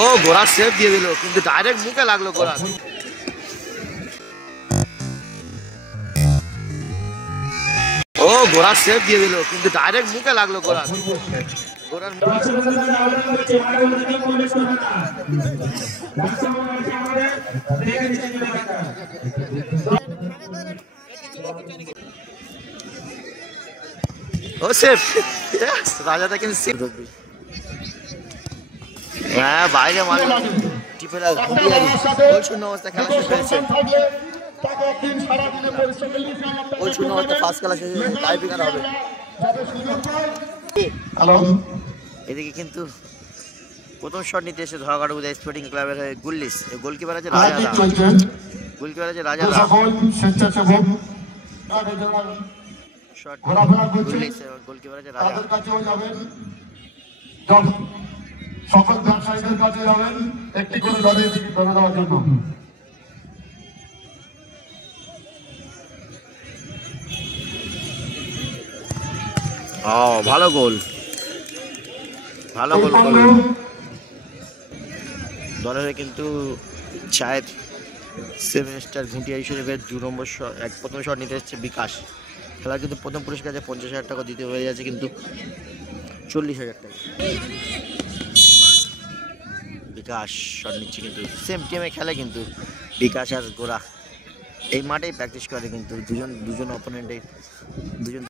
ও গোড়া সেভ দিয়ে দিল, কিন্তু ডাইরেক্ট মুখে লাগলো গোড়া। ও গোড়া সেভ দিয়ে দিল, কিন্তু ডাইরেক্ট মুখে লাগলো গোড়া। গোড়ার ও সেভ, রাজাটা কিন্তু সেভ। হ্যাঁ বাইরে মারল, টিপেরা গোল শূন্য অবস্থা খেলা শেষ হয়েছে। গোল শূন্য অবস্থা ফার্স্ট খেলা শেষ হয়েছে, টাই ব্রেকার হবে। এদিকে কিন্তু প্রথম শট নিতে এসে ধরাঘাট উদয় স্পোর্টিং ক্লাবের হয়ে গুল্লিস, গোলকিপার আছে রাজা, গোলকিপার আছে রাজা। শট গুল্লিস, গোলকিপার আছে রাজা। সকল ব্যবসায়ীদের কাছে যাবেন একটি করে দলের টিকিট ধরে দেওয়ার জন্য। ভালো গোল, ভালো গোল দলের কিন্তু চায়ের 7 স্টার ঘুঁটিয়া শরীফের 2 নম্বর প্রথম শট নিতে এসছে বিকাশ। খেলার কিন্তু প্রথম পুরস্কার আছে 50,000 টাকা দিতে হয়ে যাচ্ছে, কিন্তু 40,000 টাকা। বিকাশ শট নিচ্ছে, কিন্তু সেম টিমে খেলে কিন্তু বিকাশ আর গোরা এই মাঠেই প্র্যাকটিস করে, কিন্তু দুজন অপোনেন্টে দুজন।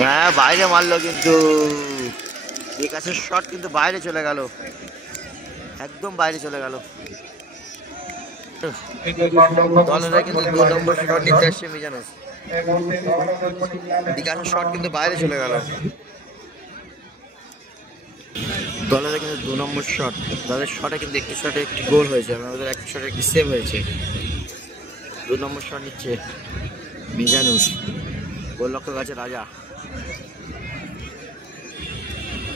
হ্যাঁ বাইরে মারলো, কিন্তু বিকাশের শট কিন্তু বাইরে চলে গেল, একদম বাইরে চলে গেল। দলেরা কিন্তু 2 নম্বর শট নিতে আসছে মিজানুস, বিকাশের শট কিন্তু বাইরে চলে গেল। দলের কিন্তু 2 নম্বর শট, দলের শটে কিন্তু একটি শটে একটি গোল হয়েছে, আমাদের একটি শটে একটি সেভ হয়েছে। 2 নম্বর শট নিচ্ছে মিজানুস, গোলরক্ষক আছে রাজা।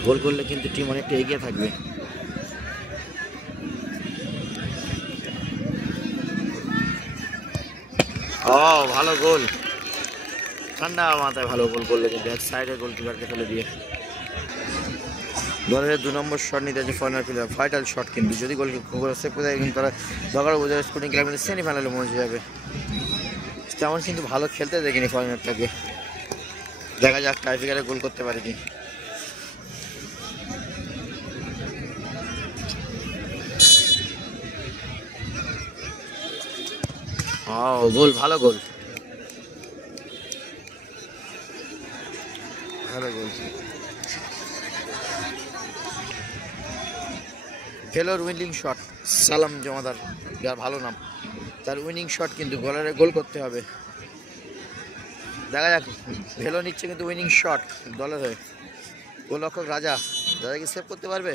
গোল করলে কিন্তু টিম অনেকটা এগিয়ে থাকবে। ভালো গোল, ঠান্ডা মাথায় ভালো গোল করলে, কিন্তু এক সাইডে গোলকিপারকে ফেলে দিয়ে। দলের 2 নম্বর শট নিতে আছে ফাইনাল প্লেয়ার, ফাইটাল শট, কিন্তু যদি গোল সেভ করে দেয় কিন্তু তারা ধরাঘাট উদয় স্পোর্টিং ক্লাব কিন্তু সেমিফাইনালে পৌঁছে যাবে। তেমন কিন্তু ভালো খেলতে দেখিনি ফাইনালটাকে, দেখা যাক টাইব্রেকারে গোল করতে পারে কি। গোল, ভালো গোল, ভালো গোল। ফেলোর উইনিং শট, সালাম জমাদার, যার ভালো নাম, তার উইনিং শট কিন্তু গোল করতে হবে। দেখা যাক, ভেলো নিচ্ছে কিন্তু উইনিং শট দলের হয়ে, গোলরক্ষক রাজা, রাজা কি সেভ করতে পারবে?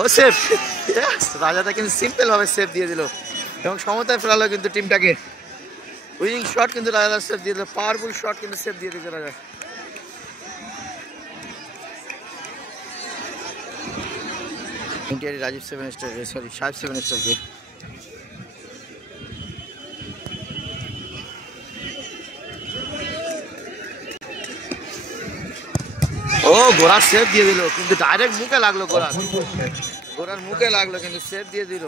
ও সেভ, রাজাটা কিন্তু সিম্পল ভাবে সেভ দিয়ে দিল এবং সমতায় ফেরালো কিন্তু টিমটাকে। উইনিং শট কিন্তু রাজা সেভ দিয়ে দিল, পাওয়ারফুল শট কিন্তু সেভ দিয়ে দিয়েছে রাজা। রাজীব 7 স্টার, সরি সাহেব 7 স্টারকে। গোড়া সেভ দিয়ে দিল, কিন্তু ডাইরেক্ট মুখে লাগলো গোড়ার মুখে লাগলো, কিন্তু সেভ দিয়ে দিল।